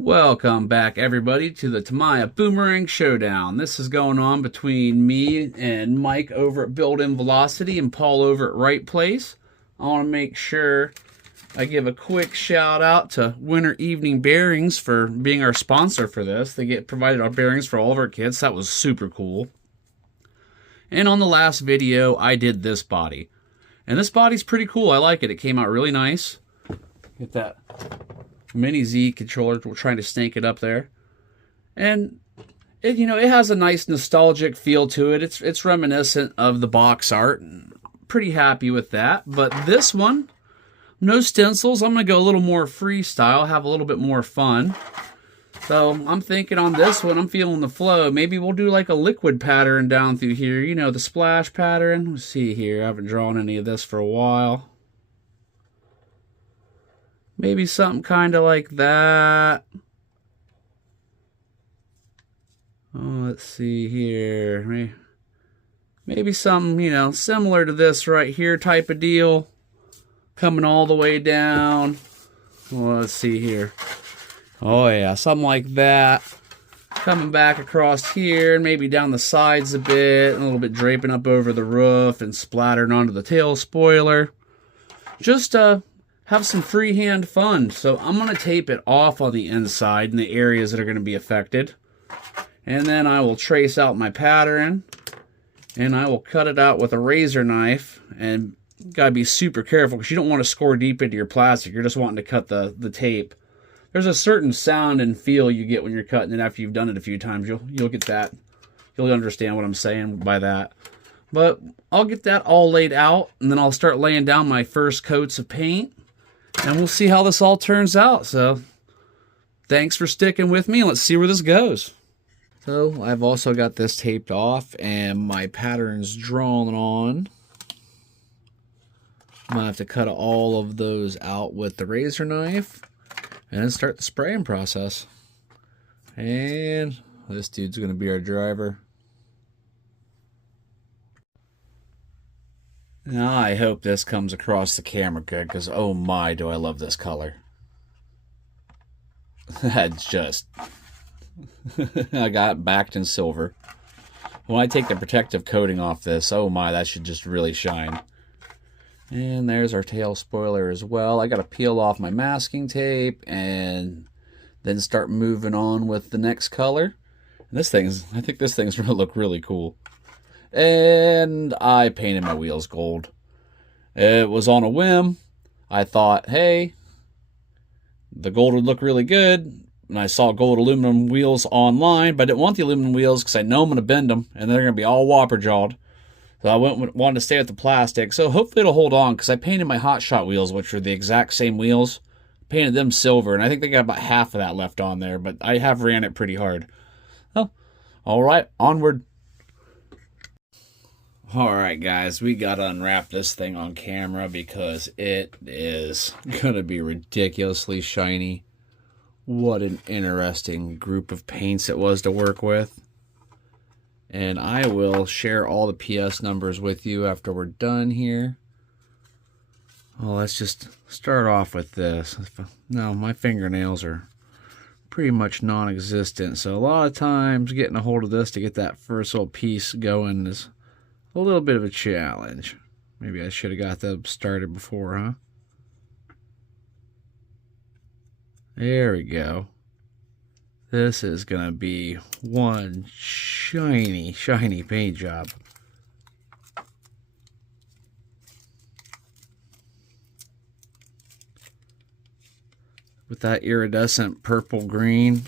Welcome back, everybody, to the Tamiya Boomerang Showdown. This is going on between me and Mike over at Build-In Velocity and Paul over at REIT Place. I want to make sure I give a quick shout out to Winter Evening Bearings for being our sponsor for this. They provided our bearings for all of our kits. That was super cool. And on the last video, I did this body. And this body's pretty cool. I like it. It came out really nice. Get that Mini Z controller. We're trying to snake it up there. And it has a nice nostalgic feel to it. It's reminiscent of the box art. Pretty happy with that. But this one, no stencils. I'm going to go a little more freestyle, have a little bit more fun. So I'm thinking on this one, I'm feeling the flow. Maybe we'll do like a liquid pattern down through here. You know, the splash pattern. Let's see here. I haven't drawn any of this for a while. Maybe something kind of like that. Oh, let's see here. Maybe something, similar to this right here type of deal. Coming all the way down. Well, let's see here. Oh, yeah, something like that. Coming back across here, and maybe down the sides a bit. A little bit draping up over the roof and splattering onto the tail spoiler. Just, have some freehand fun. So I'm going to tape it off on the inside in the areas that are going to be affected. And then I will trace out my pattern. And I will cut it out with a razor knife. And got to be super careful because you don't want to score deep into your plastic. You're just wanting to cut the tape. There's a certain sound and feel you get when you're cutting it after you've done it a few times. You'll get that. You'll understand what I'm saying by that. But I'll get that all laid out. And then I'll start laying down my first coats of paint. And we'll see how this all turns out. So, thanks for sticking with me. Let's see where this goes. So, I've also got this taped off and my pattern's drawn on. I'm going to have to cut all of those out with the razor knife and then start the spraying process. And this dude's going to be our driver. Now, I hope this comes across the camera good, because oh my, do I love this color. That's just... I got it backed in silver. When I take the protective coating off this, oh my, that should just really shine. And there's our tail spoiler as well. I got to peel off my masking tape and then start moving on with the next color. And I think this thing's going to look really cool. And I painted my wheels gold. It was on a whim. I thought, hey, the gold would look really good. And I saw gold aluminum wheels online, but I didn't want the aluminum wheels because I know I'm going to bend them, and they're going to be all whopper-jawed. So I wanted to stay with the plastic. So hopefully it'll hold on, because I painted my Hot Shot wheels, which are the exact same wheels. Painted them silver, and I think they got about half of that left on there, but I have ran it pretty hard. Oh, all right, onward. Alright guys, we gotta unwrap this thing on camera because it is gonna be ridiculously shiny. What an interesting group of paints it was to work with. And I will share all the PS numbers with you after we're done here. Well, let's just start off with this. No, my fingernails are pretty much non-existent, so a lot of times getting a hold of this to get that first little piece going is a little bit of a challenge. Maybe I should have got that started before, huh? There we go. This is going to be one shiny, shiny paint job. With that iridescent purple green,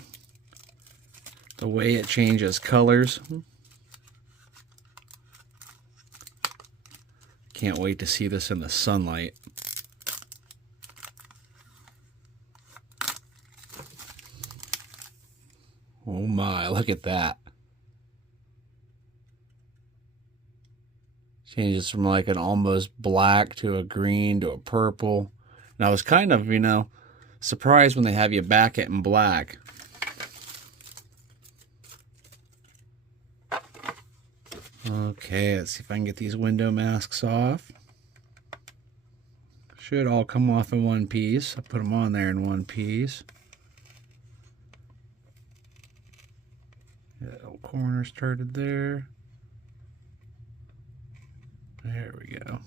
the way it changes colors. Can't wait to see this in the sunlight. Oh my, look at that. Changes from like an almost black to a green to a purple. And I was kind of, surprised when they have you back it in black. Okay, let's see if I can get these window masks off. Should all come off in one piece. I put them on there in one piece. That little corner started there. There we go.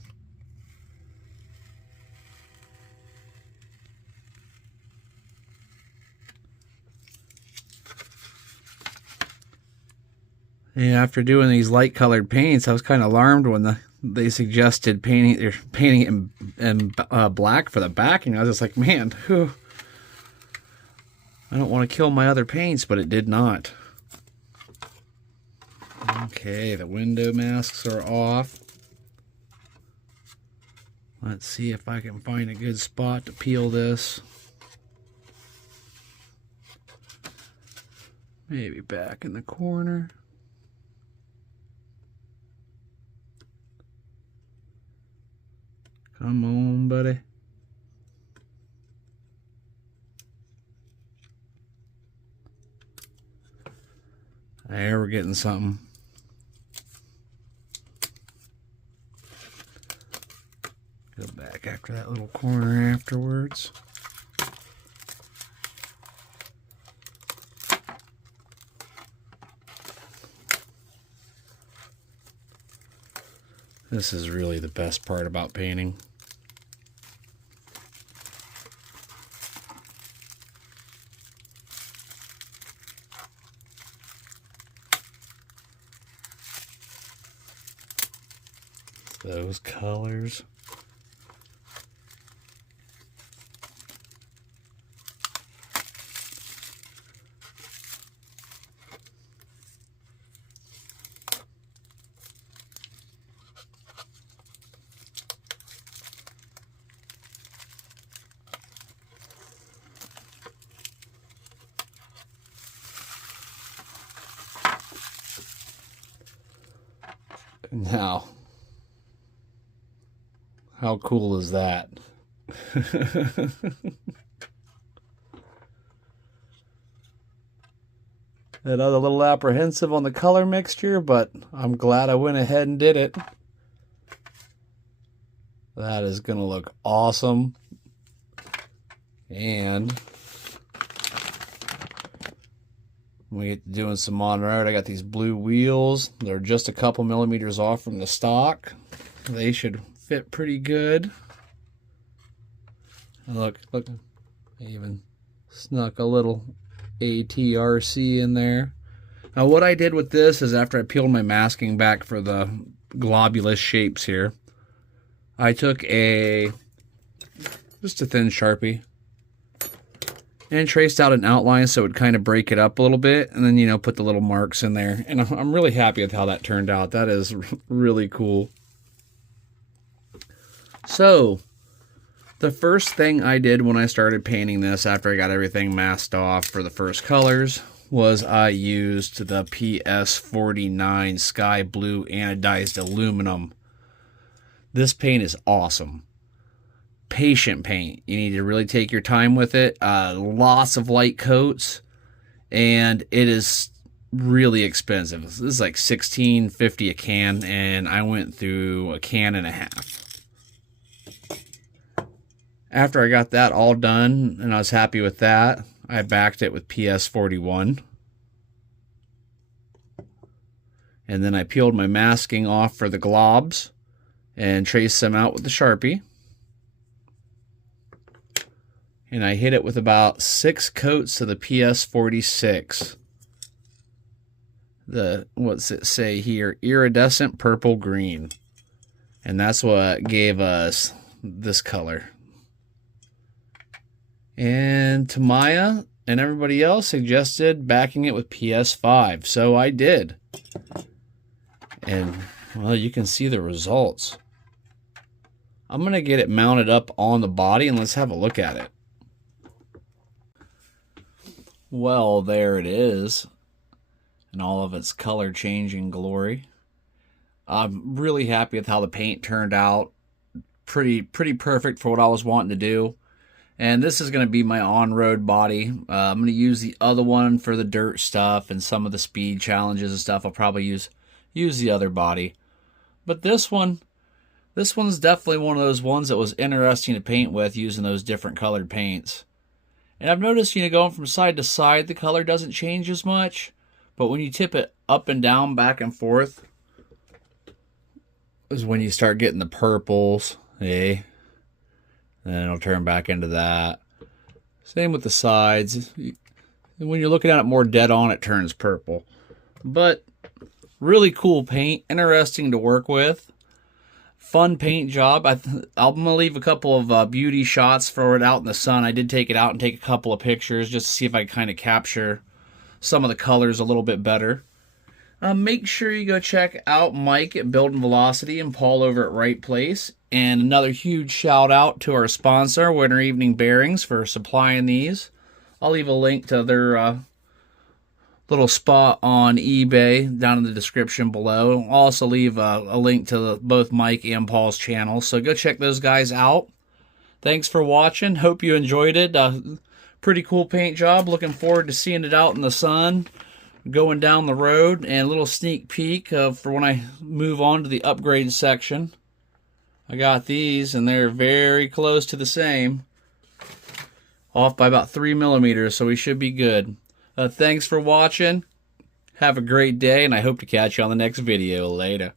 Yeah, after doing these light colored paints, I was kind of alarmed when they suggested painting it in black for the backing. I was just like, man, whew, I don't want to kill my other paints, but it did not. Okay, the window masks are off. Let's see if I can find a good spot to peel this. Maybe back in the corner. Come on, buddy. There, we're getting something. Go back after that little corner afterwards. This is really the best part about painting. Those colors. Now, how cool is that? And I was a little apprehensive on the color mixture, but I'm glad I went ahead and did it. That is going to look awesome. And when we get to doing some on road, I got these blue wheels. They're just a couple millimeters off from the stock. They should fit pretty good. And look, I even snuck a little ATRC in there. Now what I did with this is after I peeled my masking back for the globulous shapes here, I took just a thin Sharpie and traced out an outline so it would kind of break it up a little bit, and then, you know, put the little marks in there. And I'm really happy with how that turned out. That is really cool. So the first thing I did when I started painting this after I got everything masked off for the first colors was I used the PS-49 Sky Blue Anodized Aluminum. This paint is awesome. Patient paint. You need to really take your time with it. Lots of light coats, and it is really expensive. This is like $16.50 a can, and I went through a can and a half. After I got that all done and I was happy with that, I backed it with PS-41. And then I peeled my masking off for the globs and traced them out with the Sharpie. And I hit it with about 6 coats of the PS-46. What's it say here? Iridescent purple green. And that's what gave us this color. And Tamiya and everybody else suggested backing it with PS5, so I did. And, well, you can see the results. I'm going to get it mounted up on the body, and let's have a look at it. Well, there it is, in all of its color-changing glory. I'm really happy with how the paint turned out. Pretty perfect for what I was wanting to do. And this is going to be my on-road body. I'm going to use the other one for the dirt stuff and some of the speed challenges and stuff. I'll probably use the other body. But this one's definitely one of those ones that was interesting to paint with using those different colored paints. And I've noticed, going from side to side, the color doesn't change as much. But when you tip it up and down, back and forth, is when you start getting the purples, eh? Then it'll turn back into that. Same with the sides. When you're looking at it more dead on, it turns purple. But really cool paint, interesting to work with. Fun paint job. I'm going to leave a couple of beauty shots for it out in the sun. I did take it out and take a couple of pictures just to see if I kind of capture some of the colors a little bit better. Make sure you go check out Mike at Building Velocity and Paul over at REIT Place. And another huge shout out to our sponsor, Winter Evening Bearings, for supplying these. I'll leave a link to their little spot on eBay down in the description below. I'll also leave a link to both Mike and Paul's channels. So go check those guys out. Thanks for watching. Hope you enjoyed it. Pretty cool paint job. Looking forward to seeing it out in the sun, going down the road, and a little sneak peek for when I move on to the upgrade section. I got these, and they're very close to the same. Off by about 3 millimeters, so we should be good. Thanks for watching. Have a great day, and I hope to catch you on the next video. Later.